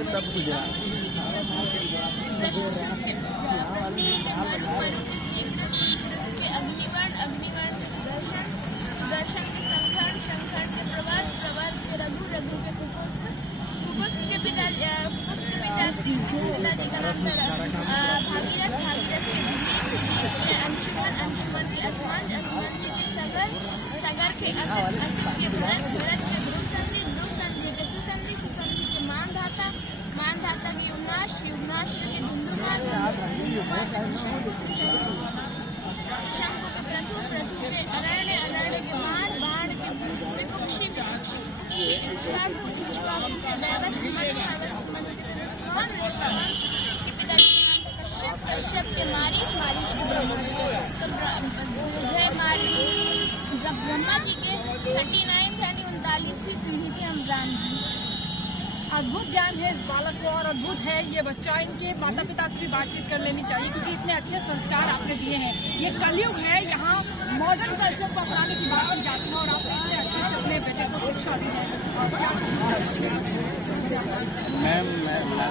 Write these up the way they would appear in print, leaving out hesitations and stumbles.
से सब गुजरा। अग्निवर्ण से सुदर्शन, सुदर्शन के शंखण, शंखण के प्रवर, प्रवर के रघु, रघु के कुपुष्प, कुपुष्प के पिताजी का नाम भागीरथ, भागीरथ के दिलीप, दिलीप के अंशुमन, अंशुमन के असमान, असमान के सगर, सगर के असद, असद के भरत, भरत के ध्रुव संधि, ध्रुव संधि के सुसंधि, सुसंधि के मानधाता, मानधाता के युवनाश, युवनाश के धुंधुमान, शंभु के प्रथु, प्रथु के अरण्य, अरण्य के बाण, बाण के विपक्षी, विपक्षी इक्ष्वाकु, इक्ष्वाकु के दैवत, मनु, मनु के स्वान, स्वान के पिताजी के नाम कश्यप, कश्यप के मारीच, मारीच के ब्रह्मा। तो ब्रह्मा जी के 39 यानी 39वीं पीढ़ी के हम राम जी। अद्भुत ज्ञान है इस बालक को और अद्भुत है ये बच्चा। इनके माता पिता से भी बातचीत कर लेनी चाहिए क्योंकि इतने अच्छे संस्कार आपने दिए हैं। ये कलयुग है, यहाँ मॉडर्न कल्चर को अपनाने की बात की जाती है और आपने इतने अच्छे से अपने बेटे को शिक्षा दी है। मैं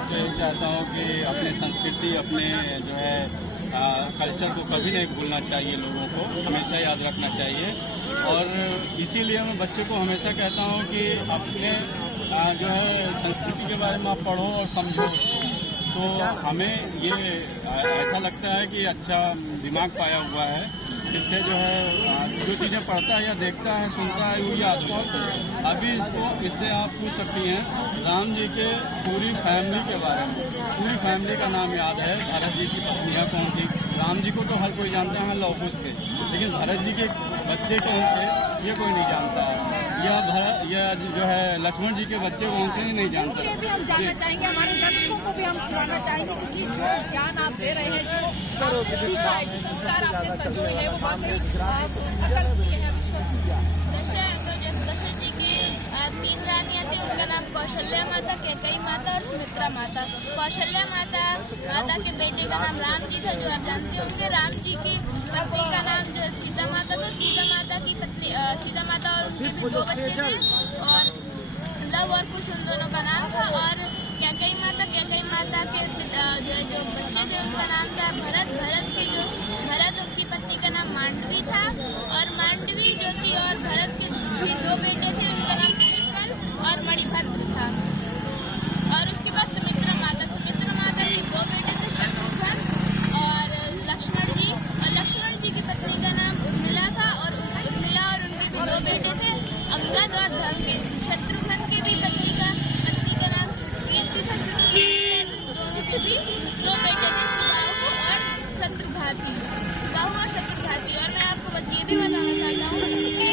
तो यही चाहता हूँ कि अपनी संस्कृति, अपने जो है कल्चर को कभी नहीं भूलना चाहिए, लोगों को हमेशा याद रखना चाहिए। और इसीलिए मैं बच्चे को हमेशा कहता हूँ कि अपने जो है संस्कृति के बारे में आप पढ़ो और समझो। तो हमें ये ऐसा लगता है कि अच्छा दिमाग पाया हुआ है, इससे जो है जो चीज़ें पढ़ता है या देखता है, सुनता है, वो याद होता है। अभी इससे आप पूछ सकती हैं राम जी के पूरी फैमिली के बारे में। पूरी फैमिली का नाम याद है। भरत जी की पत्नियाँ कौन थी? राम जी को तो हर कोई जानता है, लव कुश थे, लेकिन भरत जी के बच्चे कौन थे ये कोई नहीं जानता है। या जो है लक्ष्मण जी के बच्चे कौन थे नहीं जानता। भी हम जानना चाहेंगे, हमारे दर्शकों को भी हम सुनाना चाहेंगे क्योंकि जो ज्ञान आप दे रहे हैं, जो आपने सीखा है, जो संस्कार आपने संजोए हैं, वो वाकई अकल्पनीय है, विश्वसनीय। दशरथ जी की 3 रानियाँ थी, उनका नाम कौशल्या माता, कैकेयी माता और सुमित्रा माता। कौशल्या माता के बेटे का नाम राम जी था, जो आप जानते होंगे। राम जी की पत्नी का नाम जो सीता माता था। सीता माता की पत्नी सीता माता और उनके भी 2 बच्चे थे और लव और कुश उन दोनों का नाम था। और कैकेयी माता के जो बच्चे थे उनका नाम था भरत। भरत उनकी पत्नी का नाम मांडवी था और मांडवी जो थी और भरत के 2 बेटे थे, उनका नाम कुशल और मणिभद्र था। और उसके बाद सुमित्रा माता के 2 बेटे थे, शत्रुघ्न और लक्ष्मण जी। और लक्ष्मण जी की पत्नी का नाम उर्मिला था और उर्मिला और उनके भी 2 बेटे थे, अंगद और धर्मकेतु। शत्रुघ्न की भी पत्नी का नाम सुकीर्ति था। दोनों के भी 2 बेटे थे, सुबाहु और शत्रुघाती। और मैं आपको ये भी बताना चाहता हूँ,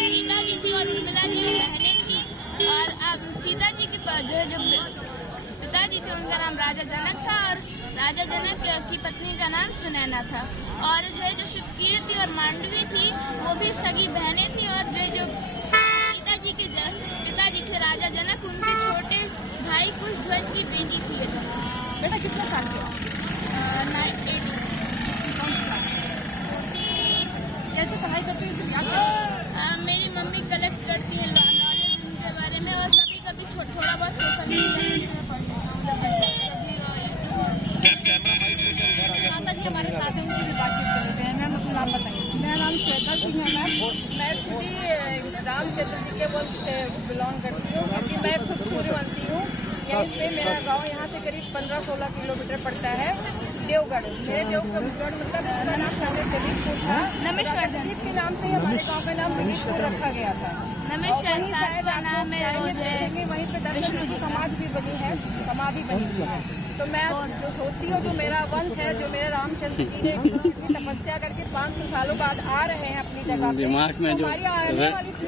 सीता जी थी और उर्मिला जी बहनें थी। और अब सीता जी के जो पिताजी थे उनका नाम राजा जनक था और राजा जनक की पत्नी का नाम सुनैना था। और जो सुकीर्ति और मांडवी थी वो भी सगी बहनें थी। और जो सीता जी के पिताजी थे राजा जनक, उनके छोटे भाई कुशध्वज की बेटी थी। बेटा कितने साल के? 18। कैसे पढ़ाई करती है? मेरी मम्मी कलेक्ट करती है नॉलेज उनके बारे में और कभी कभी थोड़ा बहुत सोशल मीडिया में पढ़ लेता हूँ। हमारे साथ हैं, उनसे भी बातचीत कर लेते हैं। मैम अपना नाम बताइए। मेरा नाम श्वेता सिंह है मैम। मैं खुद ही रामचंद्र जी के वंश से बिलोंग करती हूँ क्योंकि मैं खुद सूर्यवंशी हूँ। इसमें मेरा गांव यहाँ से करीब 15-16 किलोमीटर पड़ता है, देवगढ़। मेरे देवगढ़ मतलब इसका नाम पहले जदीदपुर था। नमस्कार। जदीद के नाम से हमारे गाँव का नाम जदीदपुर रखा गया था। नमस्कार। शायद नाम है वहीं पे दर्शन की समाज भी बनी है, समाधि बनी है। तो मैं जो सोचती हूँ, जो मेरा वंश है, जो मेरे रामचंद्र जी ने इतनी तपस्या करके 500 सालों बाद आ रहे हैं अपनी जगह पे, दिमाग में जो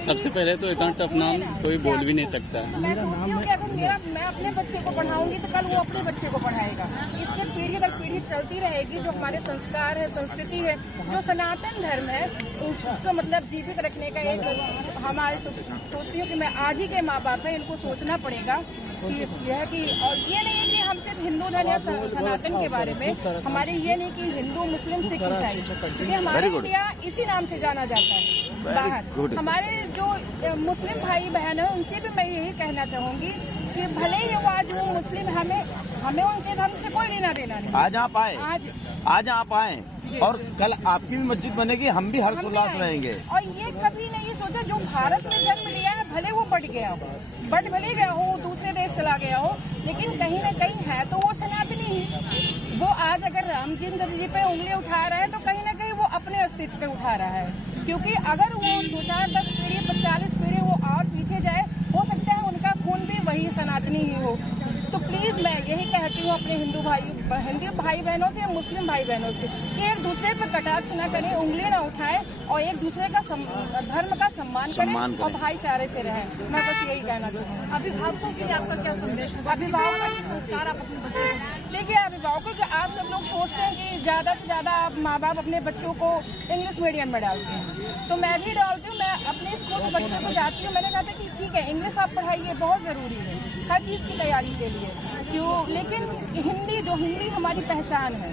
सबसे पहले तो एकाउंट ऑफ नाम कोई बोल भी नहीं सकता। मैं सोचती हूँ कि अगर मैं अपने बच्चे को पढ़ाऊंगी तो कल वो अपने बच्चे को पढ़ाएगा। इससे पीढ़ी दर पीढ़ी चलती रहेगी। जो हमारे संस्कार है, संस्कृति है, जो सनातन धर्म है, उसको मतलब जीवित रखने का एक हमारे सोचती हूँ कि मैं आज ही के माँ बाप हैं, इनको सोचना पड़ेगा कि यह कि और ये नहीं है कि हम सिर्फ हिंदू धर्म या सनातन के बारे में, हमारे ये नहीं कि हिंदू मुस्लिम सिख ईसाई, क्योंकि हमारा इंडिया इसी नाम से जाना जाता है बाहर। हमारे जो मुस्लिम भाई बहन है उनसे भी मैं यही कहना चाहूँगी कि कि भले ही वो आज वो मुस्लिम, हमें उनके धर्म से कोई लेना देना नहीं। आज आप आए, आज आप आए और कल आपकी भी मस्जिद बनेगी, हम भी हर्षोल्लास रहेंगे। और ये कभी नहीं सोचा जो भारत में जन्म लिया है, भले वो बढ़ गया हो, भले गया हो, दूसरे देश चला गया हो, लेकिन कहीं न कहीं है तो वो सनातनी ही। वो आज अगर रामचंद्र जी पे उंगली उठा रहा है तो कहीं न कहीं वो अपने अस्तित्व पे उठा रहा है, क्योंकि अगर वो 2, 4, 10 पीढ़ी 40 पीढ़ी वो और पीछे जाए, हो सकता है उनका खून भी वही सनातनी ही हो। तो प्लीज मैं यही कहती हूँ अपने हिंदू भाई बहनों से, मुस्लिम भाई बहनों से, कि एक दूसरे पर कटाक्ष न करें, उंगली न उठाएं और एक दूसरे का धर्म का सम्मान करें और भाईचारे से रहें। मैं बस यही कहना चाहूँगी। अभिभावकों के लिए आपका क्या संदेश होगा? अभिभावकों अच्छे संस्कार आप अपने बच्चे को देखिए, अभिभावकों के आज सब लोग सोचते हैं कि ज्यादा से ज्यादा माँ बाप अपने बच्चों को इंग्लिश मीडियम में डालते हैं, तो मैं भी डालती हूँ। मैं अपने स्कूल में बच्चों को जाती हूँ, मैंने कहा था कि ठीक है इंग्लिश आप पढ़ाइए, बहुत जरूरी है हर चीज की तैयारी के लिए, क्यों, लेकिन हिंदी हमारी पहचान है,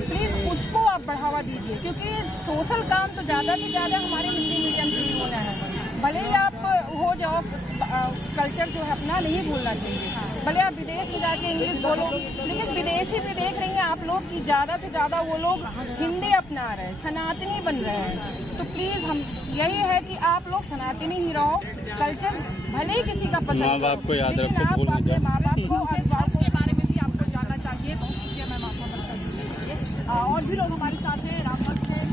प्लीज उसको आप बढ़ावा दीजिए, क्योंकि सोशल काम तो ज्यादा से ज्यादा हमारे हिंदी मीडियम से ही होना है। भले ही आप हो जाओ, कल्चर जो है अपना नहीं भूलना चाहिए। भले आप विदेश में जाके इंग्लिश बोलो, लेकिन विदेशी भी देख रहे हैं आप लोग कि ज्यादा से ज्यादा वो लोग हिंदी अपना रहे हैं, सनातनी बन रहे हैं। तो प्लीज हम यही है कि आप लोग सनातनी ही रहो, कल्चर भले ही किसी का पसंद, माँ बाप को याद लेकिन रखो, आप भूल मत अपने जाओ। माँ बाप को और अभिभावकों के बारे में भी आपको जानना चाहिए। बहुत शुक्रिया मैम आपका। और भी लोग हमारे साथ हैं, राम भक्त हैं,